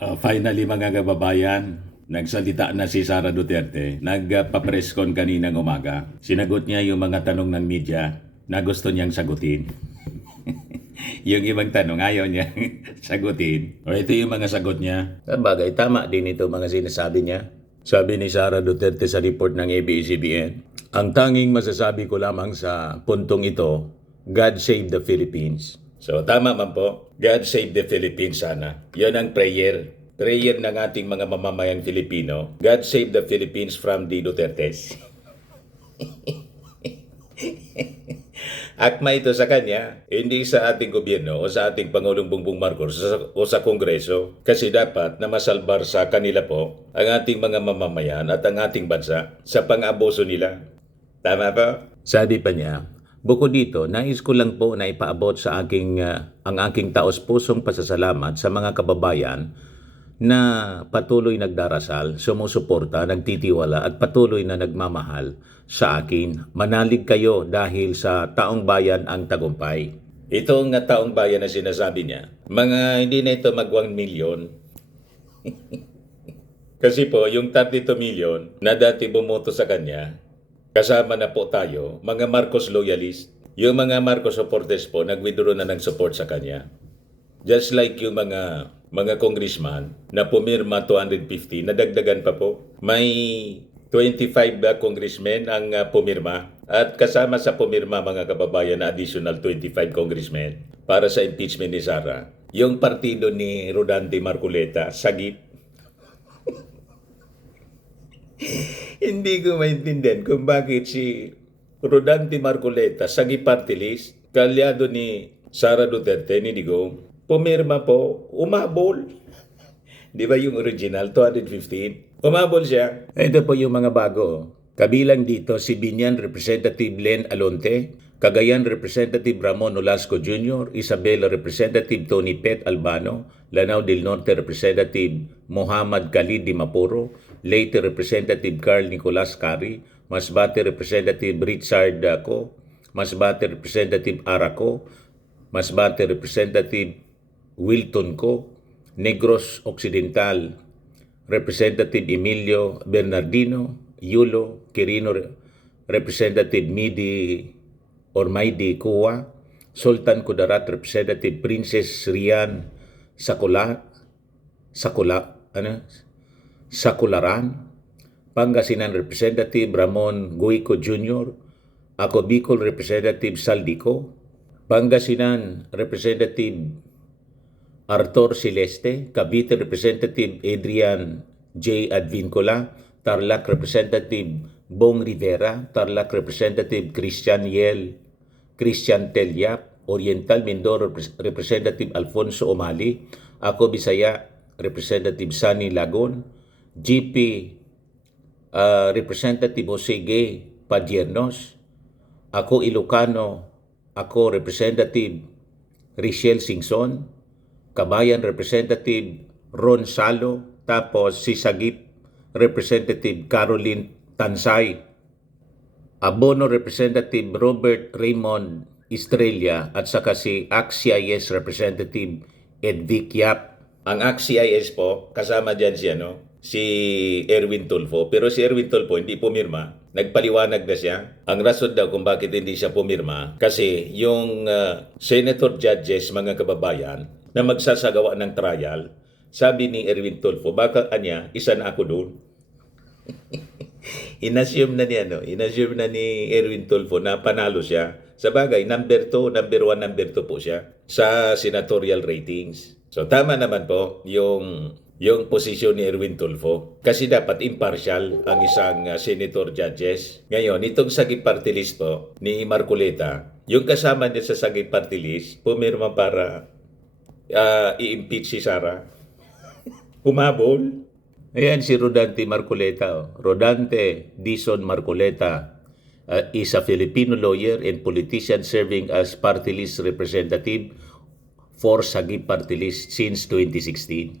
Finally mga kababayan, nagsalita na si Sara Duterte. Nagpa-press con kaninang umaga. Sinagot niya yung mga tanong ng media na gusto niyang sagutin. Yung ibang tanong ayaw niya sagutin. O ito yung mga sagot niya. Bagay, tama din ito mga sinasabi niya. Sabi ni Sara Duterte sa report ng ABS-CBN, ang tanging masasabi ko lamang sa puntong ito, God save the Philippines. So tama man po, God save the Philippines sana. Yan ang prayer. Prayer ng ating mga mamamayang Filipino. God save the Philippines from the Dutertes. Akma ito sa kanya, hindi sa ating gobyerno o sa ating Pangulong Bongbong Marcos o sa Kongreso. Kasi dapat na masalbar sa kanila po ang ating mga mamamayan at ang ating bansa sa pang-abuso nila. Tama ba? Sabi pa niya, bukod dito, nais ko lang po na ipaabot sa ang aking taos-pusong pasasalamat sa mga kababayan na patuloy nagdarasal, sumusuporta, nagtitiwala at patuloy na nagmamahal sa akin. Manalig kayo dahil sa taong bayan ang tagumpay. Itong taong bayan na sinasabi niya, hindi na ito mag 1 million. Kasi po, yung 32 million na dati bumoto sa kanya, kasama na po tayo, mga Marcos loyalist. Yung mga Marcos supporters po, nag-withdraw na ng support sa kanya. Just like yung mga congressman na pumirma 250, nadagdagan pa po. May 25 congressmen ang pumirma. At kasama sa pumirma mga kababayan na additional 25 congressmen para sa impeachment ni Sara. Yung partido ni Rodante Marcoleta, sagip. Hindi ko maintindihan kung bakit si Rodante Marcoleta, sagip party list, kalyado ni Sara Duterte, ni Digong, pumirma po, umabol. Di ba yung original, 215? Umabol siya. Ito po yung mga bago. Kabilang dito si Binyan Representative Len Alonte, Cagayan Representative Ramon Nolasco Jr., Isabela Representative Tony Pet Albano, Lanao del Norte Representative Muhammad Khalid Dimapuro, Leyte Representative Carl Nicolas Cari, Masbate Representative Richard Co, Masbate Representative Araco, Masbate Representative Wilton Co, Negros Occidental Representative Emilio Bernardino, Yulo Quirino Representative Maidi Kuwa, Sultan Kudarat Representative Princess Rian Sakularan, Pangasinan Representative Ramon Guico Jr., Ako Bicol Representative Saldico, Pangasinan Representative Arthur Celeste, Cavite Representative Adrian J. Advincola, Tarlac Representative Bong Rivera, Tarlac Representative Christian Telyap, Oriental Mindoro Representative Alfonso Omali, Ako Bisaya Representative Sunny Lagon, GP Representative Jose Gay Padiernos, Ako Ilocano, Ako Representative Richelle Singson, Kabayan Representative Ron Salo, tapos si Sagip Representative Caroline Tansay, Abono Representative Robert Raymond Estrella at saka si ACT-CIS Representative Edvic Yap. Ang ACT-CIS po, kasama dyan si Erwin Tulfo. Pero si Erwin Tulfo hindi pumirma. Nagpaliwanag na siya. Ang rason daw kung bakit hindi siya pumirma, kasi yung senator judges, mga kababayan, na magsasagawa ng trial, sabi ni Erwin Tulfo, baka isa na ako doon. Inassume na ni Erwin Tulfo na panalo siya. Sa bagay, number 2, number 1, number 2 po siya sa senatorial ratings. So tama naman po yung posisyon ni Erwin Tulfo. Kasi dapat impartial ang isang senator judges. Ngayon, itong sagip party list po ni Marcoleta, yung kasama niya sa sagip party list, pumirma para i-impeach si Sara. Humabol. Ayan si Rodante Marcoleta. Rodante Dizon Marcoleta is a Filipino lawyer and politician serving as party list representative for Sagip Party List since 2016.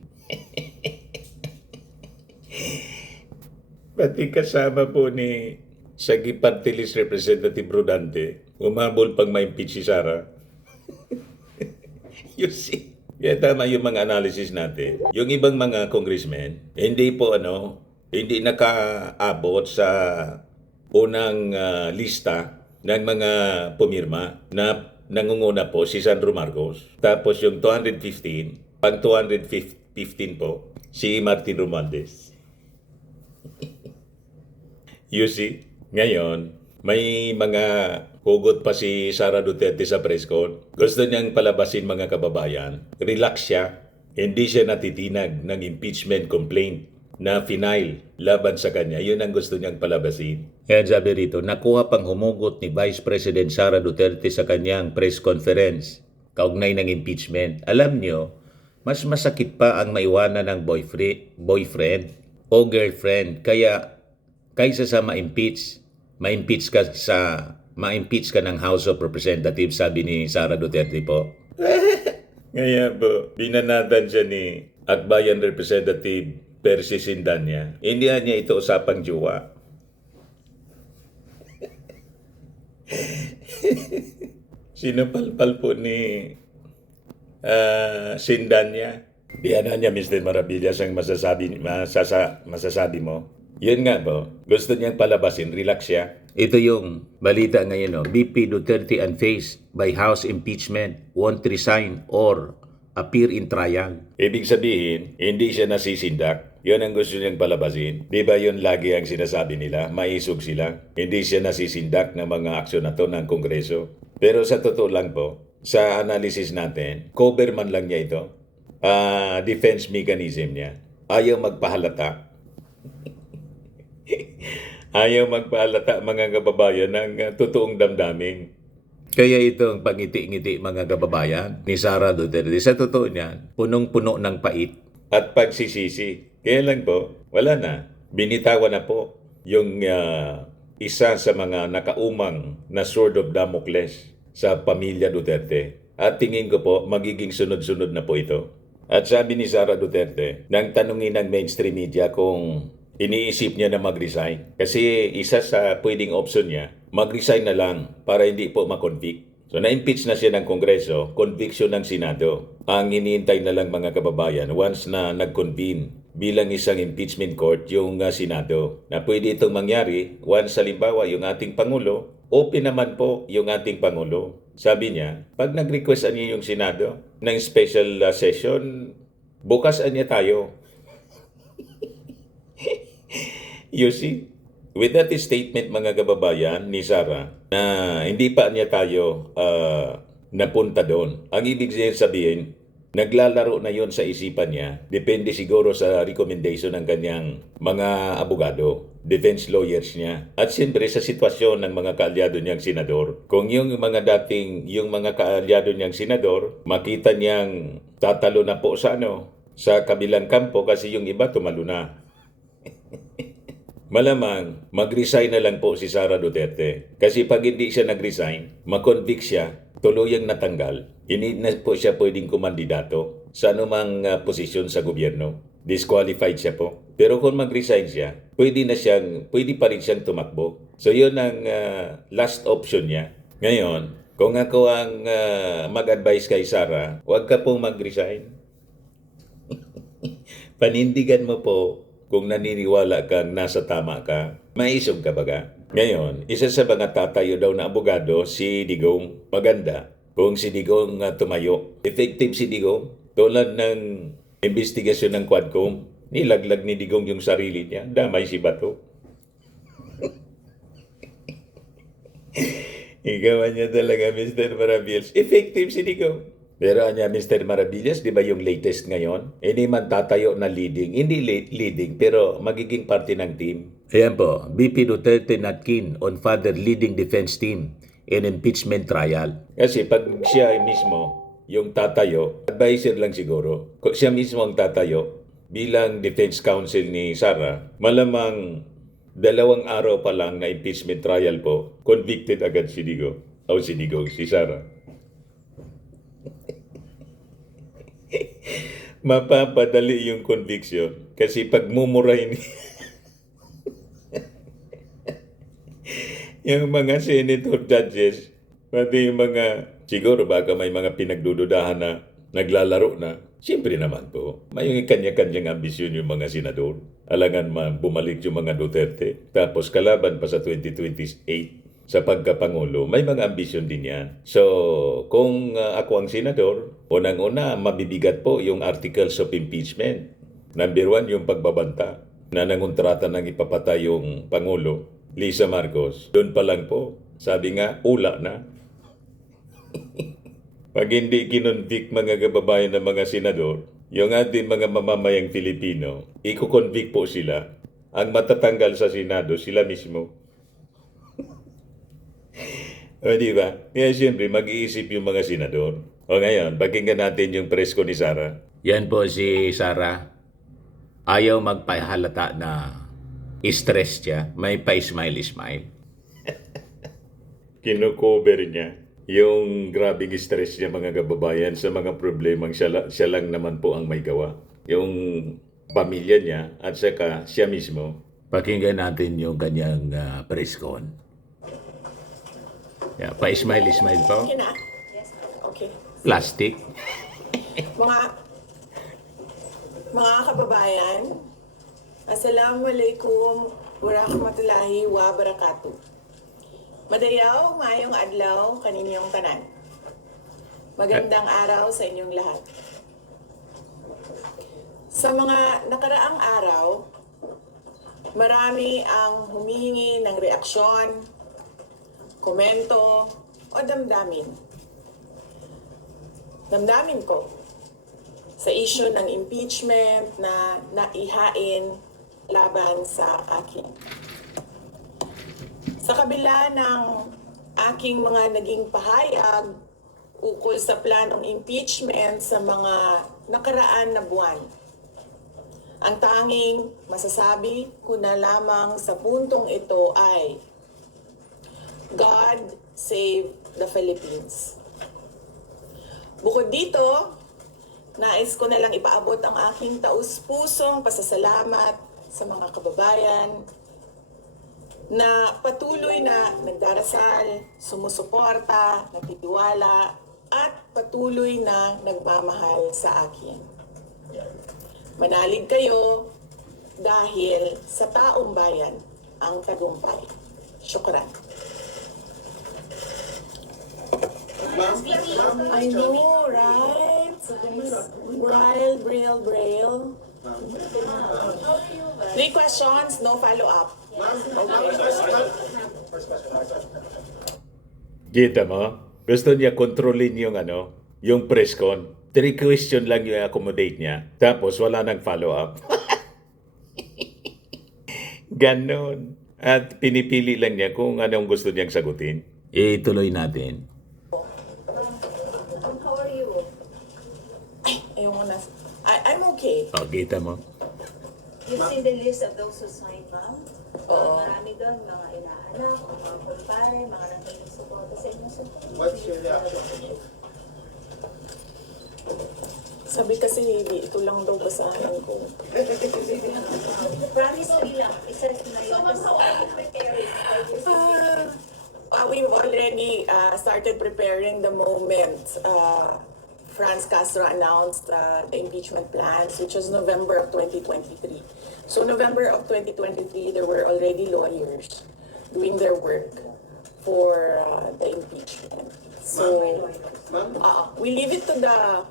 Pati kasama po ni Sagip Party List Representative Rodante, umabol pang ma-impeach si Sara. You see? Kaya tama yung mga analysis natin. Yung ibang mga congressmen, hindi nakaabot sa unang lista ng mga pumirma na nangunguna po si Sandro Marcos. Tapos yung 215, pang 215 po, si Martin Romualdez. You see, ngayon, may mga hugot pa si Sara Duterte sa press con. Gusto niyang palabasin mga kababayan. Relax siya. Hindi siya natitinag ng impeachment complaint na final laban sa kanya. Yun ang gusto niyang palabasin. Kaya sabi rito, nakuha pang humugot ni Vice President Sara Duterte sa kanyang press conference kaugnay ng impeachment. Alam niyo, mas masakit pa ang maiwanan ng boyfriend o girlfriend kaysa sa ma-impeach ka ng House of Representatives, sabi ni Sara Duterte po. Kaya po, binanatan siya ni Akbayan Representative Percy Sindanya. Hindi niya ito usapang jowa. Sinapalpal po ni Sindanya. Diyan niya, Mr. Maravillas, ang masasabi mo. Yun nga po, gusto niyang palabasin, relax siya. Ito yung balita ngayon, no? BP Duterte unfazed by House impeachment, won't resign or appear in trial. Ibig sabihin, hindi siya nasisindak. Yun ang gusto niyang palabasin. Di ba yun lagi ang sinasabi nila? Maisog sila. Hindi siya nasisindak ng mga aksyon na to ng Kongreso. Pero sa totoo lang po, sa analysis natin, cover man lang niya ito. Defense mechanism niya. Ayaw magpahalata. Ayaw magpaalata mga kababayan ng totoong damdamin. Kaya itong pangiti-ngiti mga kababayan ni Sara Duterte, sa totoo niyan, punong-puno ng pait at pagsisisi. Kaya lang po, wala na. Binitawan na po yung isa sa mga nakaumang na sword of Damocles sa pamilya Duterte. At tingin ko po, magiging sunod-sunod na po ito. At sabi ni Sara Duterte, nang tanungin ng mainstream media kung iniisip niya na mag-resign. Kasi isa sa pwedeng option niya, mag-resign na lang para hindi po makonvict. So na-impeach na siya ng Kongreso, conviction ng Senado. Ang iniintay na lang mga kababayan once na nag-convene bilang isang impeachment court yung Senado. Na pwede itong mangyari once halimbawa yung ating Pangulo, open naman po yung ating Pangulo. Sabi niya, pag nag-request niya yung Senado ng special session, bukas niya tayo. You see, with that statement mga kababayan ni Sara, na hindi pa niya tayo napunta doon. Ang ibig sabihin, naglalaro na yon sa isipan niya. Depende siguro sa recommendation ng kanyang mga abogado, defense lawyers niya. At siyempre sa sitwasyon ng mga kaalyado niyang senador. Kung yung mga kaalyado niyang senador, makita niyang tatalo na po sa sa kabilang kampo kasi yung iba tumalo na. Malamang, mag-resign na lang po si Sara Duterte. Kasi pag hindi siya nag-resign, makonvict siya, tuluyang natanggal, hindi na po siya pwedeng kumandidato sa anumang posisyon sa gobyerno. Disqualified siya po. Pero kung mag-resign siya, pwede pa rin siyang tumakbo. So yun ang last option niya. Ngayon, kung ako ang mag-advise kay Sara, huwag ka pong mag-resign. Panindigan mo po kung naniniwala kang nasa tama ka, maisog ka baga. Ngayon, isa sa mga tatayo daw na abogado, si Digong. Maganda kung si Digong tumayo. Effective si Digong. Tulad ng investigasyon ng Quadcom, nilaglag ni Digong yung sarili niya. Damay si Bato. Ikaw niya talaga, Mr. Maravillas. Effective si Digong. Pero anya, Mr. Maravillas, di ba yung latest ngayon? Hindi man tatayo na leading. Hindi leading, pero magiging parte ng team. Ayan po, BP Duterte not keen on father leading defense team in impeachment trial. Kasi pag siya mismo, yung tatayo, advisor lang siguro. Kung siya mismo ang tatayo, bilang defense counsel ni Sara, malamang 2 araw pa lang na impeachment trial po, convicted agad si Digong. Si Sara. Mapapadali yung conviction kasi pag mumurahin yung mga senator judges, pati yung mga siguro baka may mga pinagdududahan na naglalaro na. Siyempre naman po, may kanya-kanyang ambisyon yung mga senador. Alangan man bumalik yung mga Duterte. Tapos kalaban pa sa 2028 sa pagkapangulo, may mga ambisyon din yan. So, kung ako ang senador, unang-una, mabibigat po yung articles of impeachment. Number 1, yung pagbabanta na nangontrata ng ipapatay yung Pangulo, Lisa Marcos. Doon pa lang po, sabi nga, ula na. Pag hindi kinonvict mga kababayan ng mga senador, yung ating mga mamamayang Filipino, iko-convict po sila. Ang matatanggal sa Senado, sila mismo. O di ba? Kaya siyempre, mag-iisip yung mga senador. O ngayon, pakinggan natin yung presko ni Sara. Yan po si Sara. Ayaw magpahalata na stress siya. May pa-smile-smile. Kino-cover niya yung grabing stress niya mga kababayan sa mga problemang siya lang naman po ang may gawa. Yung pamilya niya at saka siya mismo. Pakinggan natin yung kanyang preskon. Yeah, pa-smile-smile po. Okay na? Yes. Okay. Plastic. Mga kababayan, Assalamualaikum warahmatullahi wabarakatuh. Madayaw, mayong adlaw, kaninyong tanan. Magandang araw sa inyong lahat. Sa mga nakaraang araw, marami ang humihingi ng reaksyon, komento, o damdamin. Damdamin ko sa issue ng impeachment na naihain laban sa akin. Sa kabila ng aking mga naging pahayag ukol sa planong impeachment sa mga nakaraan na buwan, ang tanging masasabi ko na lamang sa puntong ito ay God save the Philippines. Bukod dito, nais ko na lang ipaabot ang aking taus-pusong pasasalamat sa mga kababayan na patuloy na nagdarasal, sumusuporta, nagtitiwala, at patuloy na nagmamahal sa akin. Manalig kayo dahil sa taong bayan ang tagumpay. Syukran. I know, right? Braille. 3 questions, no follow-up. Kita mo? Gusto niya kontrolin yung yung press con. 3 question lang yung accommodate niya. Tapos wala nang follow-up. Ganon. At pinipili lang niya kung anong gusto niyang sagutin. Ituloy natin. How are you? Ayoko na. I'm okay. O, kita mo? You've seen the list of those who signed, ma'am? Oo. Marami doon, mga inaanak, mga kumpare, mga naging suporta sa inyo. What's your reaction? Sabi kasi hindi, ito lang daw basahin ko. Promise me lang, isa na yun. So, how are you preparing? We've already started preparing the moment Franz Castro announced the impeachment plans, which was November of 2023. So November of 2023, there were already lawyers doing their work for the impeachment. So we leave it to the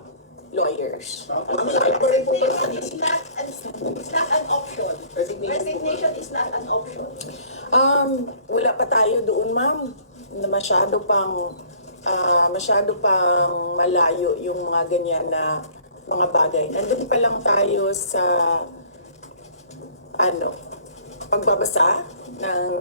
lawyers. Resignation is not an option. Resignation is not an option. Wala pa tayo doon, ma'am. Na masyado pang malayo yung mga ganyan na mga bagay. Nandun pa lang tayo sa pagbabasa ng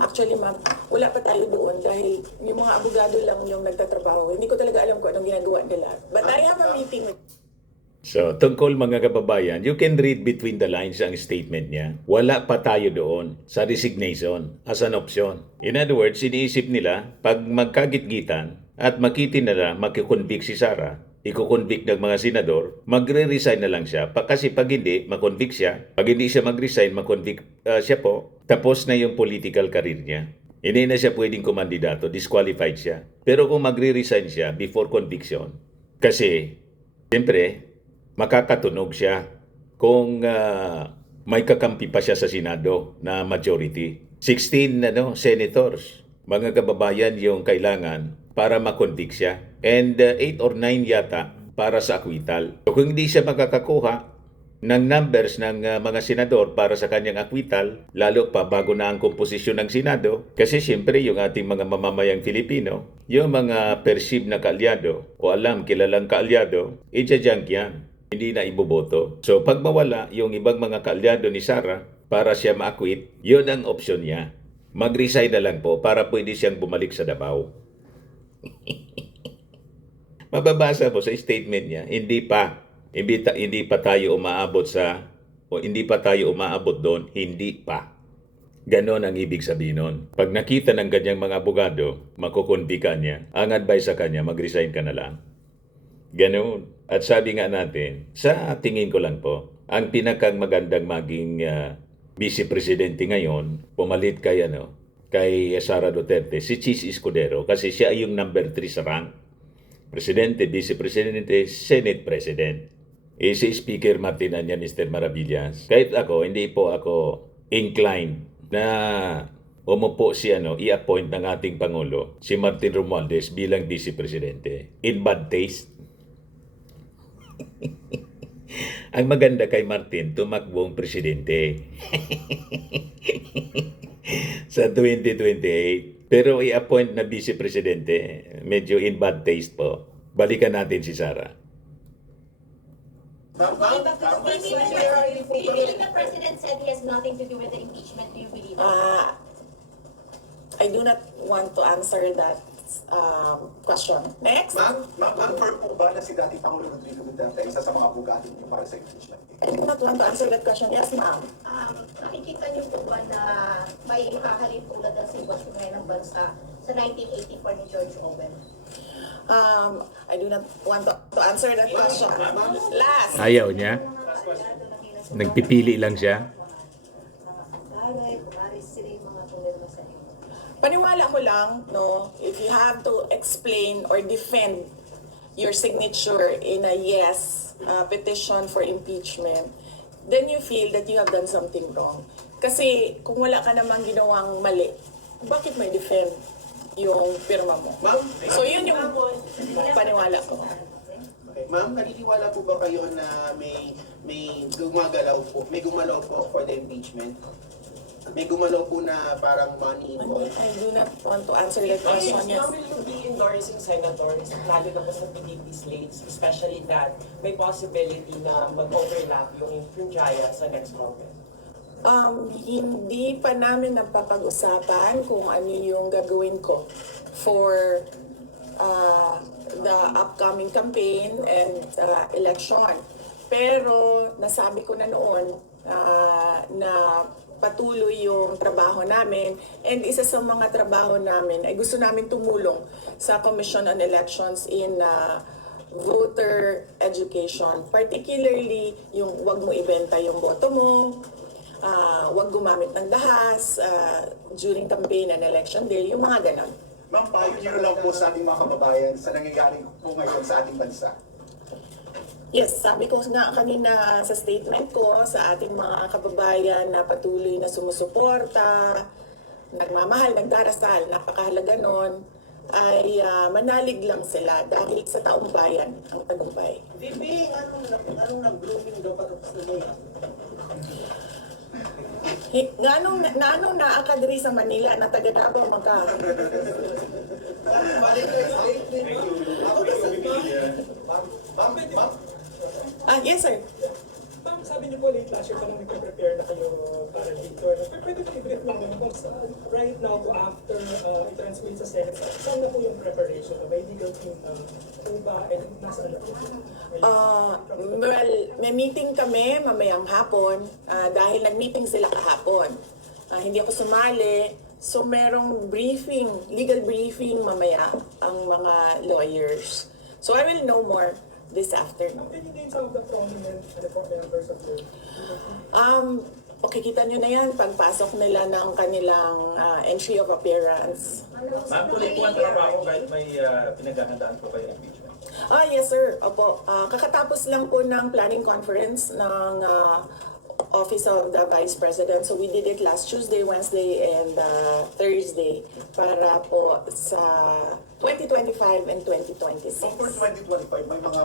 actually, ma'am, wala pa tayo doon dahil yung mga abogado lang yung nagtatrabaho. Hindi ko talaga alam kung anong ginagawa nila. But I have a meeting with So, tungkol mga kababayan, you can read between the lines ang statement niya. Wala pa tayo doon sa resignation as an option. In other words, iniisip nila, pag magkagitgitan at makita nila makikonvict si Sara, iko-convict ng mga senador, magre-resign na lang siya. Kasi pag hindi, makonvict siya. Pag hindi siya mag-resign, makonvict siya po. Tapos na yung political career niya. Hindi na siya pwedeng kumandidato, disqualified siya. Pero kung magre-resign siya before conviction, kasi, siyempre, makakatunog siya kung may kakampi pa siya sa Senado na majority. 16 senators, mga kababayan yung kailangan para makonvict siya. And 8 or 9 yata para sa acquittal. So kung hindi siya makakakuha ng numbers ng mga senador para sa kanyang acquittal, lalo pa bago na ang komposisyon ng Senado, kasi siyempre yung ating mga mamamayang Filipino, yung mga perceived na kaalyado o kilalang kaalyado, i-junk yan. Hindi na iboboto. So pag mawala yung ibang mga kaalyado ni Sara para siya ma-acquit, yun ang option niya. Mag-resign na lang po para pwede siyang bumalik sa Davao. Mababasa mo sa statement niya, hindi pa tayo umaabot hindi pa tayo umaabot doon, hindi pa. Ganon ang ibig sabihin nun. Pag nakita ng ganyang mga abogado, makukonvikan niya, ang advice sa kanya, mag-resign ka na lang. Ganon. At sabi nga natin, sa tingin ko lang po, ang pinakang magandang maging vice presidente ngayon, pumalit kay Sara Duterte, si Chis Escudero, kasi siya ay yung number 3 sa rank. Presidente, Vice Presidente, Senate President. Si Speaker Martin Anya, Mr. Maravillas. Kahit ako, hindi po ako inclined na umupo i-appoint ng ating Pangulo, si Martin Romualdez bilang Vice Presidente. In bad taste. Ang maganda kay Martin, tumakbong presidente. Sa 2028. Pero i-appoint na Vice Presidente, medyo in bad taste po. Balikan natin si Sara. Even the president said he has nothing to do with the impeachment. Do you believe that? I do not want to answer that question. Next. Ma'am, confirm po ba na si dating Pangulo Rodrigo Duterte isa sa mga abogado niyo para sa impeachment? I do not want to answer that question. Yes, ma'am. Nakikita niyo po ba na may hahalin tulad ng sitwasyon ngayon ng bansa sa 1984 ni George Orwell? I do not want to answer that question. Last. Ayaw niya? Nagpipili lang siya? Paniwala ko lang, if you have to explain or defend your signature in a yes petition for impeachment, then you feel that you have done something wrong. Kasi kung wala ka namang ginawang mali, bakit may defend yung pirma mo? So yun yung paniwala ko. Okay. Ma'am, naniniwala po ba kayo na may gumalaw po for the impeachment? May gumalaw po na parang money involved? I do not want to answer that question. Yes. Will you be endorsing senators, lalo na po sa PDP slates, especially that may possibility na mag-overlap yung Jaya sa next Congress? Hindi pa namin napapag-usapan kung ano yung gagawin ko for the upcoming campaign and election. Pero nasabi ko na noon na patuloy yung trabaho namin, and isa sa mga trabaho namin ay gusto namin tumulong sa Commission on Elections in voter education, particularly yung wag mo ibenta yung boto mo, wag gumamit ng dahas during campaign and election day, yung mga ganon. Ma'am, payo niyo lang po sa ating mga kababayan sa nangyayari po ngayon sa ating bansa. Yes, sabi ko nga kanina sa statement ko sa ating mga kababayan na patuloy na sumusuporta, nagmamahal, nagdarasal, napakahalaga nun, ay manalig lang sila dahil sa taong bayan ang tagumpay. Bibi, anong nag-blooming daw patapos na doon? Nanong naakadiri sa Manila na taga Davao magka. Yes, sir. Ma'am, sabi niyo po late last year parang nagpe-prepare na kayo para dito. Pwede ko i-brief mo naman kung right now to after i-transmit sa Senate, saan na po yung preparation? May legal team po ba? And nasaan na po? Well, may meeting kami mamayang hapon dahil nag-meeting sila kahapon. Hindi ako sumali. So merong briefing, legal briefing mamaya ang mga lawyers. So I will know more this afternoon. Can you name some of the prominent members of the makikita nyo na yan pagpasok nila ng kanilang entry of appearance. Ma'am, tuloy po ang trabaho kahit may pinaghahandaan po kayo impeachment. Yes sir, opo. Kakatapos lang po ng planning conference ng Office of the Vice President. So we did it last Tuesday, Wednesday, and Thursday para po sa 2025 and 2026. So for 2025, may mga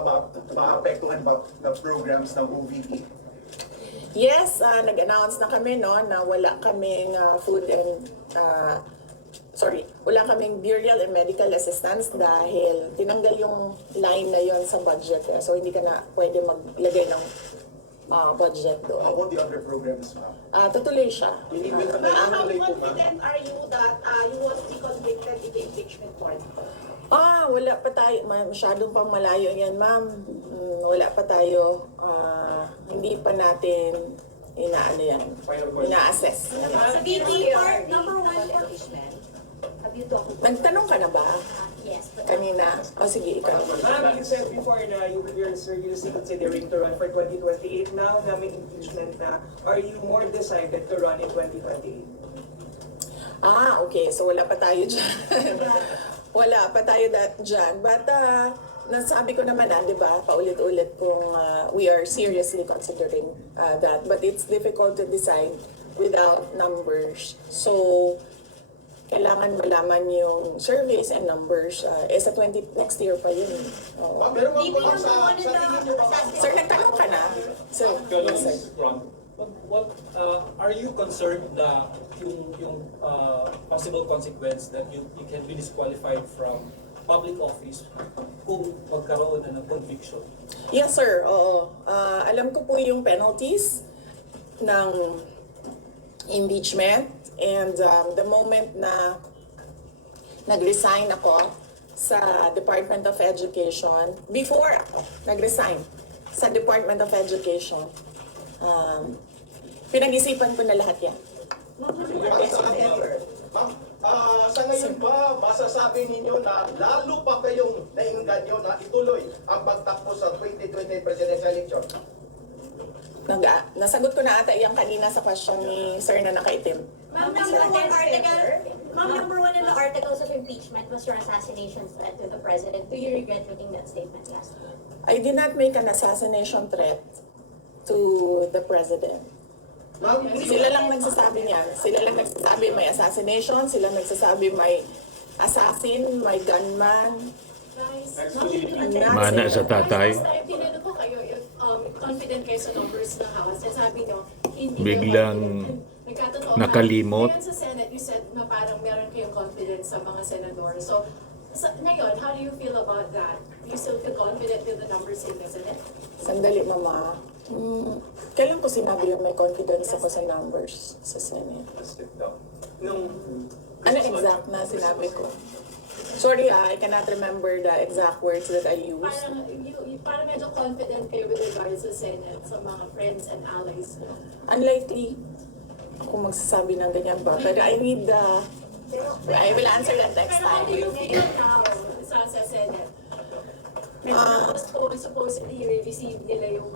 maapektuhan ba na programs ng OVP? Yes, nag-announce na kami no na wala kaming food and wala kaming burial and medical assistance dahil tinanggal yung line na yon sa budget. So hindi ka na pwede maglagay ng budget How doon. about the other programs, ma'am? Tutuloy siya. How confident are you that you won't be convicted in the impeachment court? Wala pa tayo. Masyadong pang malayo yan, ma'am. Wala pa tayo. Hindi pa natin ina-assess. Sa BP part, number 1 impeachment. Have you talked about Nagtanong ka na ba? Yes, but Kanina? Sige, ikaw. Ma'am, you said before na you're seriously considering to run for 2028. Now na may impeachment na, are you more decided to run in 2028? Okay. So wala pa tayo dyan. Wala pa tayo dyan. But nasabi ko naman di ba, paulit-ulit kung we are seriously considering that. But it's difficult to decide without numbers. So, kailangan malaman yung surveys and numbers. Sa next year pa yun. Ma'am, pero ma'am, BP sa number 1 in tingin niyo ba, the Sir, nagtanong ka na? So, yes, sir. What are you concerned na yung possible consequence that you can be disqualified from public office kung magkaroon na ng conviction? Yes, sir. Oo. Alam ko po yung penalties ng impeachment and the moment na nag-resign ako sa Department of Education, before ako nag-resign sa Department of Education, pinag-isipan ko na lahat yan. ma'am, sa ngayon ba, masasabi ninyo na lalo pa kayong nainganyo na ituloy ang pagtakbo sa 2020 presidential election? Nasagot ko na ata yung kanina sa question ni Sir na nakaitim. Ma'am, number 1 in the articles of impeachment was your assassination threat to the president. Do you regret making that statement last week? I did not make an assassination threat to the president. Ma'am, Sila lang nagsasabi niyan. Sila lang nagsasabi may assassination, sila nagsasabi may assassin, may gunman. Mana sa tatay. Tinanong ko kayo if confident kayo sa numbers ng House. Sabi nyo, hindi Biglang nagkatotoo. nakalimot. Ngayon sa Senate, you said na parang meron kayong confidence sa mga senador. So, ngayon, how do you feel about that? Do you still feel confident with the numbers in the Senate? Sandali, mama. Kailan ko sinabi yung may confidence ako sa numbers sa Senate? Ano exact na sinabi ko? Sorry, I cannot remember the exact words that I used. Parang medyo confident kayo with regards sa Senate, sa mga friends and allies. No? Unlikely ako magsasabi ng ganyan ba. Pero I will answer that next Pero how do you time. feel now sa Senate? Supposedly, receive nila yung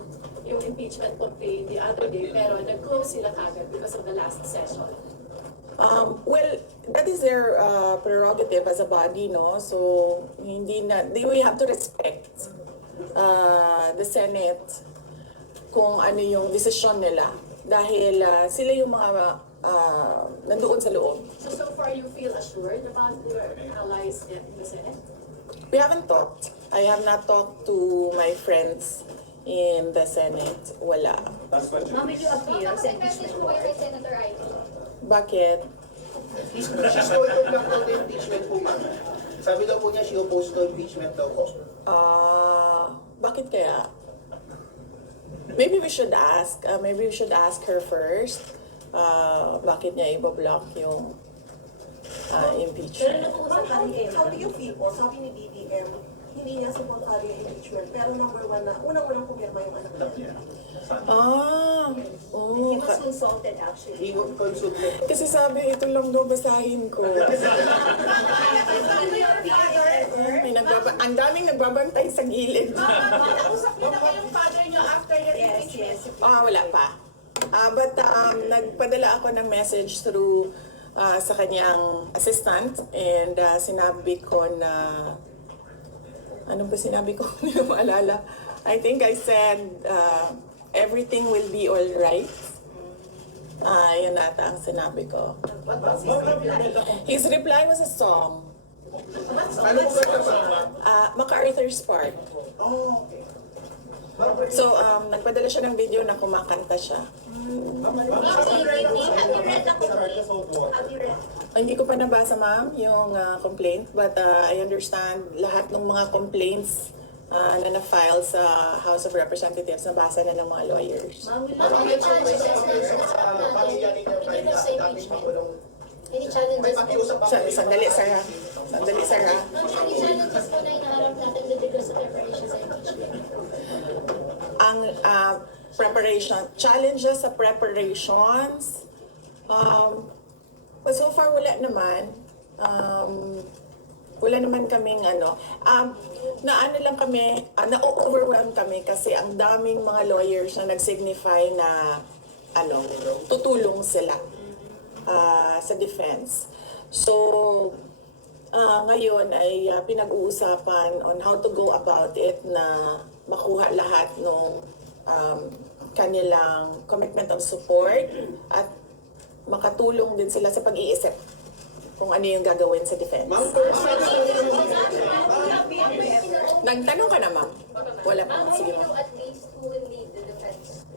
impeachment complaint the other day, pero nag-close sila kagad because of the last session. Well, that is their prerogative as a body, no? So, we have to respect the Senate kung ano yung desisyon nila. Dahil sila yung mga nandoon sa loob. So far, you feel assured about your allies in the Senate? We haven't talked. I have not talked to my friends in the Senate. Wala. Ma'am, will you appeal sa impeachment court? Senator Ivy. Bakit? she's going to block the impeachment po, ma'am. Sabi daw po niya, she opposed to impeachment daw po. Bakit kaya? Maybe we should ask. Maybe we should ask her first. Bakit niya ibablock yung impeachment? How do you feel po? Sabi ni BBM, hindi niya supportado yung impeachment. Pero number 1 na, unang-unang pumirma yung anak niya. He was consulted actually. He would consult me. Kasi sabi, ito lang daw basahin ko. Ang daming nagbabantay sa gilid. Nausap niyo na kayong father niyo after your impeachment? Wala pa. Nagpadala ako ng message through sa kanyang assistant and sinabi ko na, ano ba sinabi ko? Hindi ko maalala. I think I said, everything will be all right. Yun ata ang sinabi ko. His reply was a song. Ano po ba MacArthur's Park. Oh, okay. So, nagpadala siya ng video na kumakanta siya. Have you read the complaint? Have you read? Hindi ko pa nabasa, ma'am, yung complaint. But I understand lahat ng mga complaints na na-file sa House of Representatives, nabasa na ng mga lawyers. Ma'am, any challenges any challenges Sandali, sir, ha? Sandali, sir, ha? Any challenges po na inaharap natin with regards sa preparation sa impeachment? Ang challenges sa preparations, so far wala naman. Wala naman kaming na-overwhelm kami kasi ang daming mga lawyers na nag-signify na tutulong sila sa defense. So, ngayon ay pinag-uusapan on how to go about it na makuha lahat ng kanilang commitment of support at makatulong din sila sa pag-iisip kung ano yung gagawin sa defense. Nagtanong ka na, ma'am? Wala pa. Ma'am, Sige, do you know ma'am. at least who will lead the defense?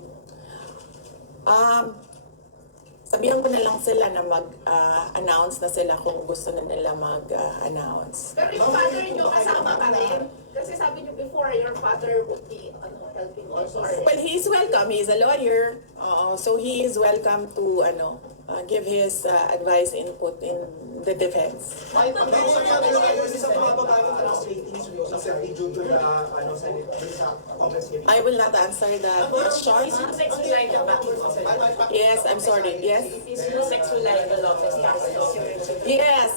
Sabihan ko na lang sila na mag-announce na sila kung gusto na nila mag-announce. Pero yung father nyo kasama pa rin? Kasi sabi nyo before, your father would be helping also. Well, he's welcome. He's a lawyer. So he is welcome to give his advice, input in the defense. Ay, pag-uusap natin sa Sa mga babaeng ratings, sa Senator Junior na sa Congress hearing. I will not answer that question. Yes, I'm sorry. Yes. Yes.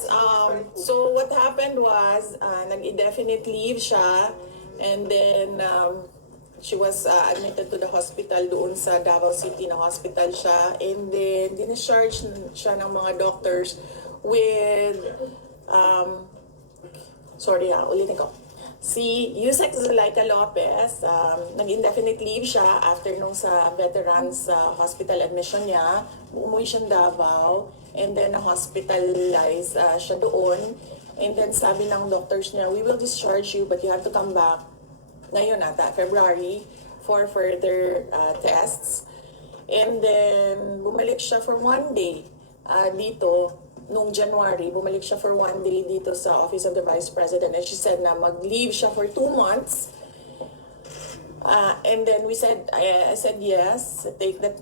So what happened was, nag-indefinite leave siya, and then she was admitted to the hospital doon sa Davao City na hospital siya, and then discharge siya ng mga doctors with ulitin ko. Si Yusek Zulaika Lopez, nag-indefinite leave siya after nung sa veterans hospital admission niya. Umuwi siyang Davao and then na-hospitalize siya doon. And then sabi ng doctors niya, we will discharge you but you have to come back ngayon ata, February, for further tests. And then bumalik siya for 1 day dito. Nung January, bumalik siya for 1 day dito sa Office of the Vice President, and she said na mag-leave siya for 2 months. And then I said yes, take the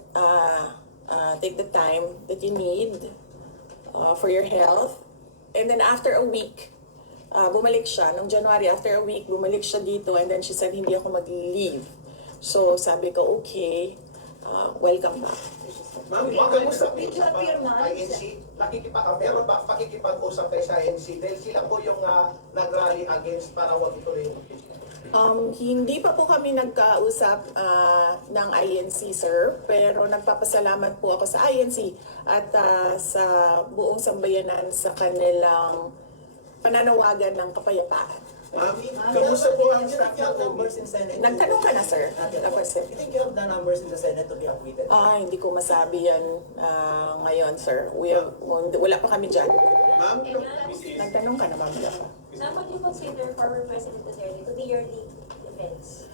time that you need for your health. And then after a week, bumalik siya. Nung January, after a week, bumalik siya dito, and then she said hindi ako mag-leave. So sabi ko, okay, welcome back. Ma'am, kamusta po sa INC? Meron ba pakikipag-usap kayo sa INC? Dahil sila po yung nag-rally against para wag ituloy yung impeachment. Hindi pa po kami nagkausap ng INC, sir, pero nagpapasalamat po ako sa INC at sa buong sambayanan sa kanilang pananawagan ng kapayapaan. Ma'am, kamusta po ang staff ng numbers in Senate? Nagtanong ka na, sir. You think you have the numbers in the Senate to be acquitted? Hindi ko masabi yan ngayon, sir. Wala pa kami dyan. Ma'am, Nagtanong ka na, ma'am. Wala pa. Ma'am, would you consider former President Duterte to be your lead defense?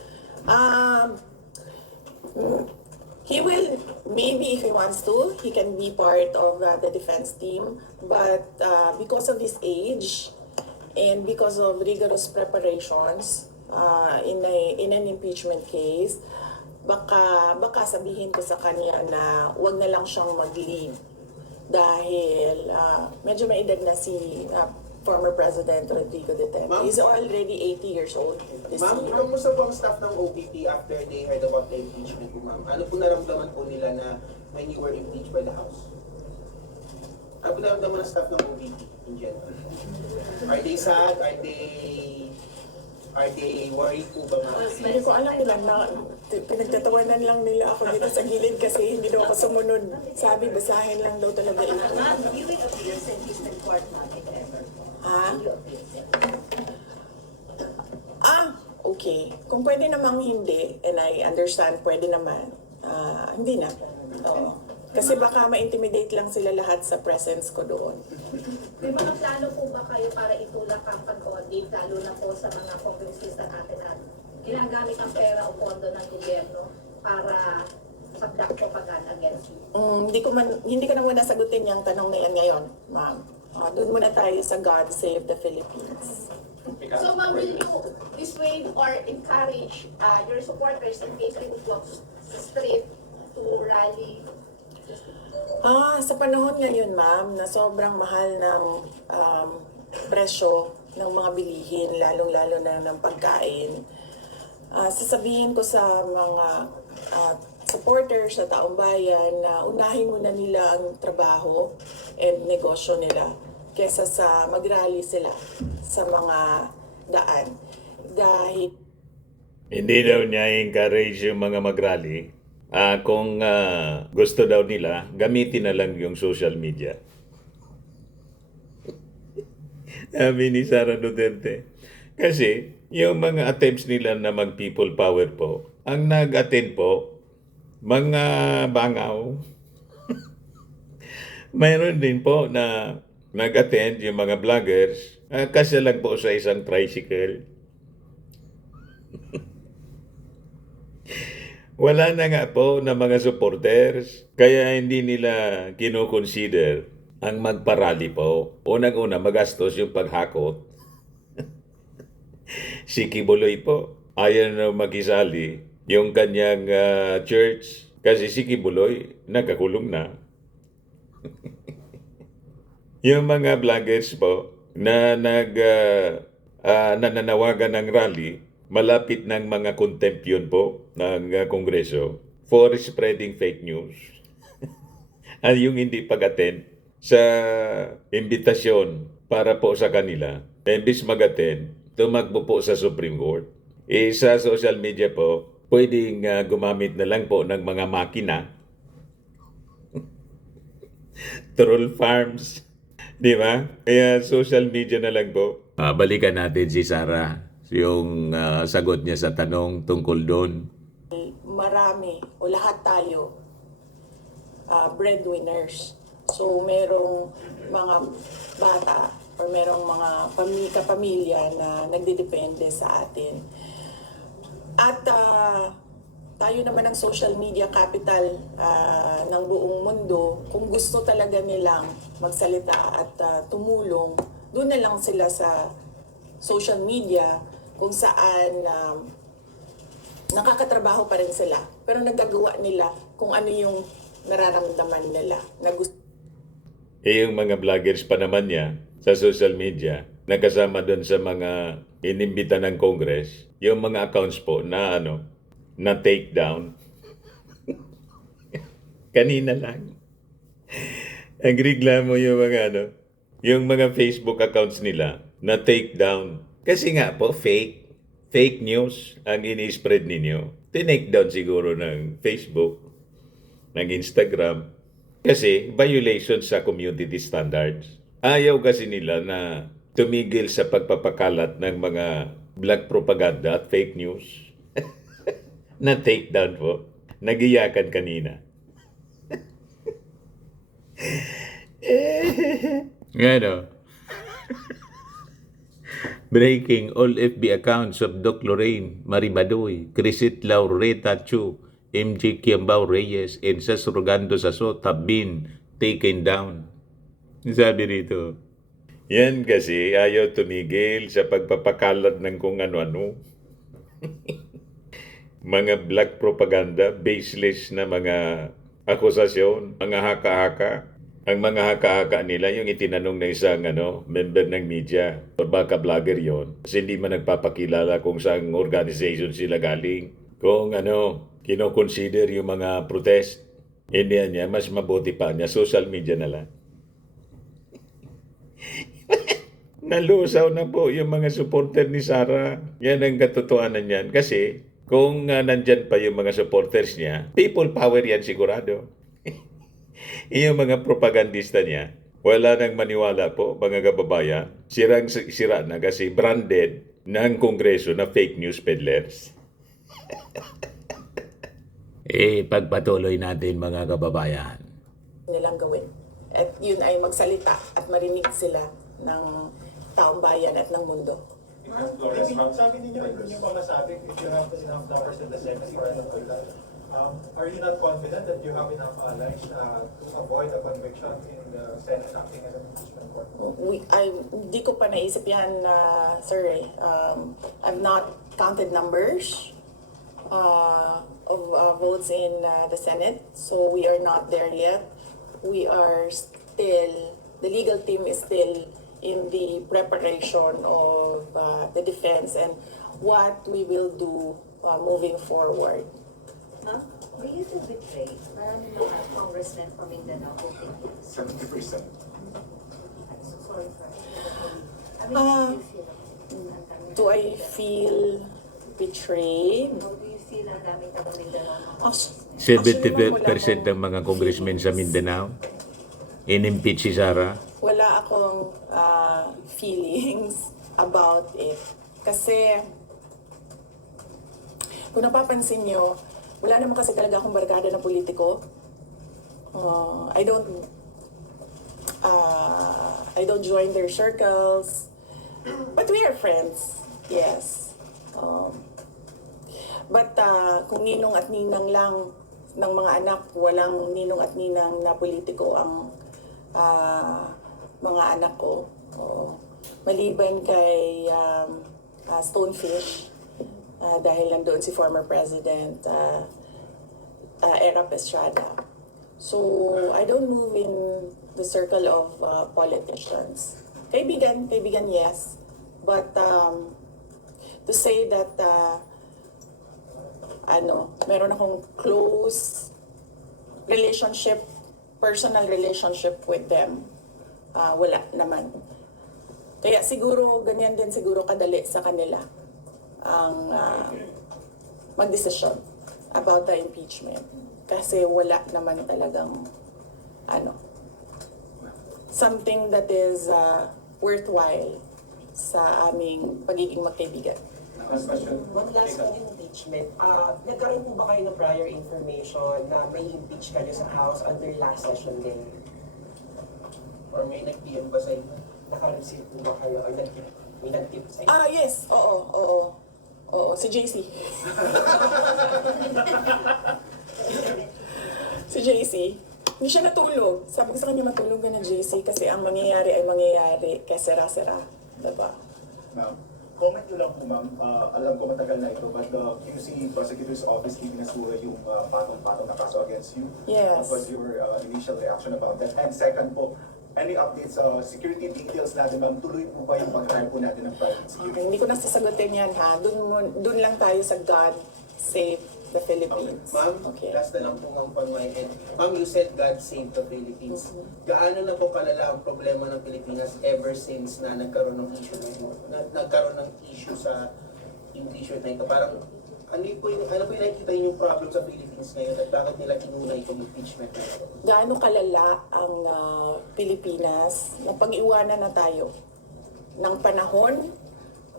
He will, maybe if he wants to, he can be part of the defense team. But because of his age, and because of rigorous preparations in an impeachment case, baka sabihin ko sa kanya na wag na lang siyang mag-leave dahil medyo may edad na si former President Rodrigo Duterte. He's already 80 years old this ma'am, year. kamusta po ang staff ng OPP after they heard about the impeachment po, ma'am? Ano po naramdaman po nila na when you were impeached by the House? Ano po naramdaman ng staff ng OPP in general? Are they sad? Are they Are they worried po ba, ma'am? Hindi ko alam nila na pinagtatawanan lang nila ako dito sa gilid kasi hindi daw ako sumunod. Sabi, basahin lang daw talaga ito. Ma'am, you will appear sa impeachment court, ma'am, if ever. Ha? Will you appear, sir? Okay. Kung pwede namang hindi, and I understand, pwede naman, hindi na. Oo. Kasi baka ma-intimidate lang sila lahat sa presence ko doon. May mga plano po ba kayo para itulak ang pag-audit, lalo na po sa mga kongresista natin na ginagamit ang pera o pondo ng gobyerno para sa black propaganda against you? Hindi ko na muna sagutin yung tanong na yan ngayon, ma'am. Doon muna tayo sa God Save the Philippines. So ma'am, will you dissuade or encourage your supporters in case they would walk sa street to rally? Sa panahon ngayon, ma'am, na sobrang mahal ng presyo ng mga bilihin, lalong-lalo na ng pagkain, sasabihin ko sa mga supporters sa taong bayan na unahin muna nila ang trabaho and negosyo nila kesa sa mag-rally sila sa mga daan. Dahil Hindi daw niya encourage yung mga mag-rally. Kung gusto daw nila, gamitin na lang yung social media. Sabi ni Sara Duterte. Kasi yung mga attempts nila na mag-people power po, ang nag-attend po, mga bangaw. Mayroon din po na nag-attend yung mga vloggers, kasi lang po sa isang tricycle. Wala na nga po na mga supporters, kaya hindi nila kinoconsider ang magparally po. Unang-una, magastos yung paghakot. Si Kibuloy po, ayaw na makisali yung kanyang church kasi si Kibuloy nakakulong na. Yung mga vloggers po na nananawagan ng rally, malapit ng mga contempt yun po ng Kongreso for spreading fake news. At yung hindi pag-attend sa imbitasyon para po sa kanila, imbis mag-attend, tumakbo po sa Supreme Court. Sa social media po, pwedeng gumamit na lang po ng mga makina. Troll farms. Di ba? Kaya social media na lang po. Balikan natin si Sara. Yung sagot niya sa tanong tungkol doon. marami o lahat tayo breadwinners. So merong mga bata or merong mga kapamilya na nagdidepende sa atin. At tayo naman ang social media capital ng buong mundo. Kung gusto talaga nilang magsalita at tumulong, doon na lang sila sa social media kung saan nakakatrabaho pa rin sila. Pero nagagawa nila kung ano yung nararamdaman nila na gusto. Yung mga vloggers pa naman niya sa social media, nakasama doon sa mga inimbita ng Congress, yung mga accounts po na na take down. Kanina lang. Ang reklamo yung mga yung mga Facebook accounts nila na take down. Kasi nga po, fake news ang ini-spread ninyo. Tinake down siguro ng Facebook, ng Instagram. Kasi violation sa community standards. Ayaw kasi nila na tumigil sa pagpapakalat ng mga black propaganda at fake news. Na take down po. Nagiyakan kanina. Breaking all FB accounts of Doc Lorraine, Maribadoy, Crisit Laureta Chu, MJ Kiambao Reyes, and Sasrogando Sasot have been taken down. Sabi rito. Yan kasi ayaw tumigil sa pagpapakalat ng kung ano-ano. Mga black propaganda, baseless na mga akusasyon, mga haka-haka. Ang mga haka-haka nila yung itinanong na isang member ng media o baka vlogger yon. Kasi hindi man nagpapakilala kung saan organization sila galing. Kung kino-consider yung mga protest, hindi niya, mas mabuti pa niya, social media na lang. Nalusaw na po yung mga supporter ni Sara. Yan ang katotohanan yan. Kasi kung nandyan pa yung mga supporters niya, people power yan sigurado. Yung mga propagandista niya, wala nang maniwala po, mga kababayan. Sira na kasi branded ng Kongreso na fake news peddlers. Pagpatuloy natin, mga kababayan. Nilang gawin. At yun ay magsalita at marinig sila ng taong bayan at ng mundo. Sabi ninyo, hindi nyo pa masabi if you have enough numbers in the Senate for ano to that. Are you not confident that you have enough allies to avoid a conviction in the Senate acting as an impeachment court? Hindi ko pa naisip yan, sir. I've not counted numbers of votes in the Senate, so we are not there yet. We are still, the legal team is still in the preparation of the defense and what we will do moving forward. Ma'am, will you feel betrayed? Maraming mga congressmen from Mindanao who think yes. 70%. I'm so sorry for it. Do I feel betrayed? How do you feel ang daming taga Mindanao? 70% ng mga congressmen sa Mindanao in-impeach si Sara. Wala akong feelings about it. Kasi, kung napapansin nyo, wala naman kasi talaga akong barkada na politiko. I don't join their circles. But we are friends. Yes. But kung ninong at ninang lang ng mga anak, walang ninong at ninang na politiko ang mga anak ko. Maliban kay Stonefish, dahil nandoon si former President Erap Estrada. So, I don't move in the circle of politicians. Kaibigan, yes. But to say that meron akong close relationship, personal relationship with them, wala naman. Kaya siguro, ganyan din siguro kadali sa kanila ang magdesisyon about the impeachment. Kasi wala naman talagang something that is worthwhile sa aming pagiging magkaibigan. Last question. One last on impeachment. Nagkaroon po ba kayo ng prior information na may impeach kayo sa House under last session din? Or may nag-PM ba sa inyo? Naka-receive po ba kayo or may nag-tip sa inyo? Yes. Oo. Si JC. Si JC. Hindi siya natulog. Sabi ko sa kanya, matulog ka na, JC, kasi ang mangyayari ay mangyayari kaya sera-sera. Diba? Ma'am, comment nyo lang po, ma'am. Alam ko matagal na ito, but the QC Prosecutor's Office kinasuha yung patong-patong na kaso against you. Yes. What was your initial reaction about that? And second po, any updates sa security details natin, ma'am? Tuloy po ba yung pag-hire po natin ng private security? Okay, hindi ko nasasagutin yan, ha? Dun lang tayo sa God Save the Philippines. Ma'am, Okay. last na lang po ng on my end. Ma'am, you said God save the Philippines. Gaano na po kalala ang problema ng Pilipinas ever since na nagkaroon ng issue na ito? Nagkaroon ng issue sa impeachment na ito? Parang, ano po yung nakikita yung problem sa Philippines ngayon at bakit nila inuna itong impeachment na ito? Gaano kalala ang Pilipinas na pag-iwanan na tayo ng panahon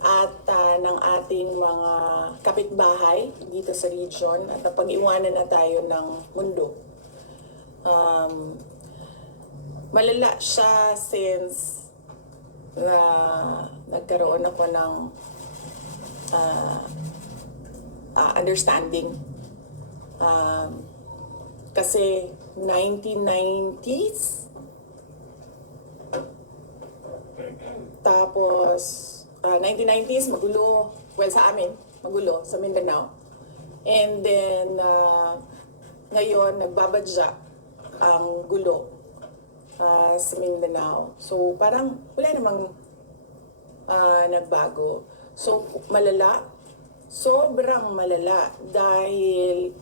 at ng ating mga kapitbahay dito sa region at pag-iwanan na tayo ng mundo. Malala siya since nagkaroon ako ng understanding. Kasi 1990s, tapos 1990s, magulo. Well, sa amin, magulo, sa Mindanao. And then, ngayon, nagbabadya ang gulo sa Mindanao. So, parang wala namang nagbago. So, malala. Sobrang malala. Dahil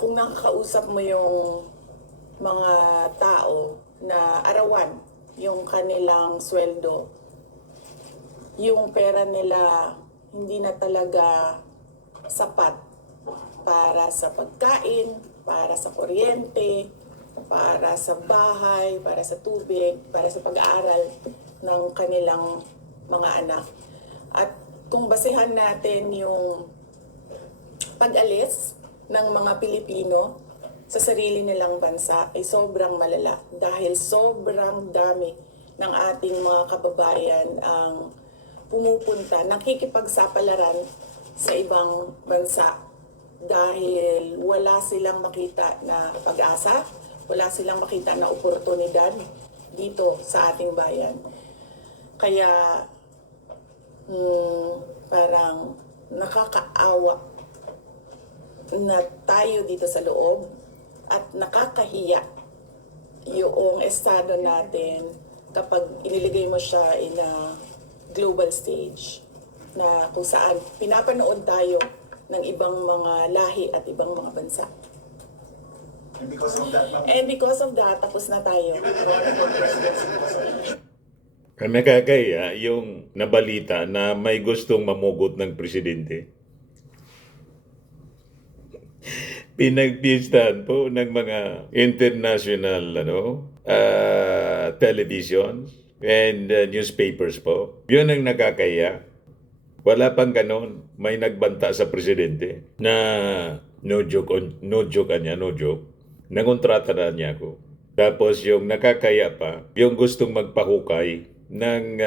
kung nakakausap mo yung mga tao na arawan yung kanilang sweldo, yung pera nila hindi na talaga sapat para sa pagkain, para sa kuryente, para sa bahay, para sa tubig, para sa pag-aaral ng kanilang mga anak. At kung basehan natin yung pag-alis ng mga Pilipino sa sarili nilang bansa ay sobrang malala dahil sobrang dami ng ating mga kababayan ang pumupunta, nakikipagsapalaran sa ibang bansa dahil wala silang makita na pag-asa, wala silang makita na oportunidad dito sa ating bayan. Kaya parang nakakaawa na tayo dito sa loob at nakakahiya yung estado natin kapag iniligay mo siya in a global stage na kung saan pinapanood tayo ng ibang mga lahi at ibang mga bansa. And because of that, ma'am, And because of that, tapos na tayo. you will be running for presidency po, sir. Nakakaya yung nabalita na may gustong mamugot ng presidente. Pinagpistahan po ng mga international televisions and newspapers po. Yun ang nakakaya. Wala pang ganon. May nagbanta sa presidente na no joke nangontrata na niya ako. Tapos yung nakakaya pa, yung gustong magpahukay ng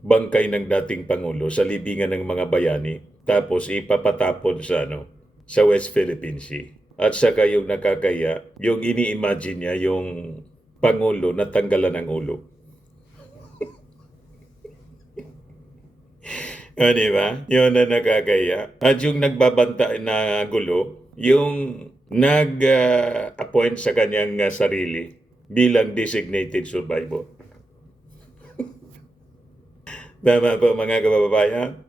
bangkay ng dating Pangulo sa libingan ng mga bayani. Tapos ipapatapon sa West Philippine Sea. At saka yung nakakaya, yung ini-imagine niya yung Pangulo na tanggalan ng ulo. Di ba? Yun na nakakaya. At yung nagbabanta na gulo, yung nag-appoint sa kanyang sarili bilang designated survivor. Tama po mga kababayan?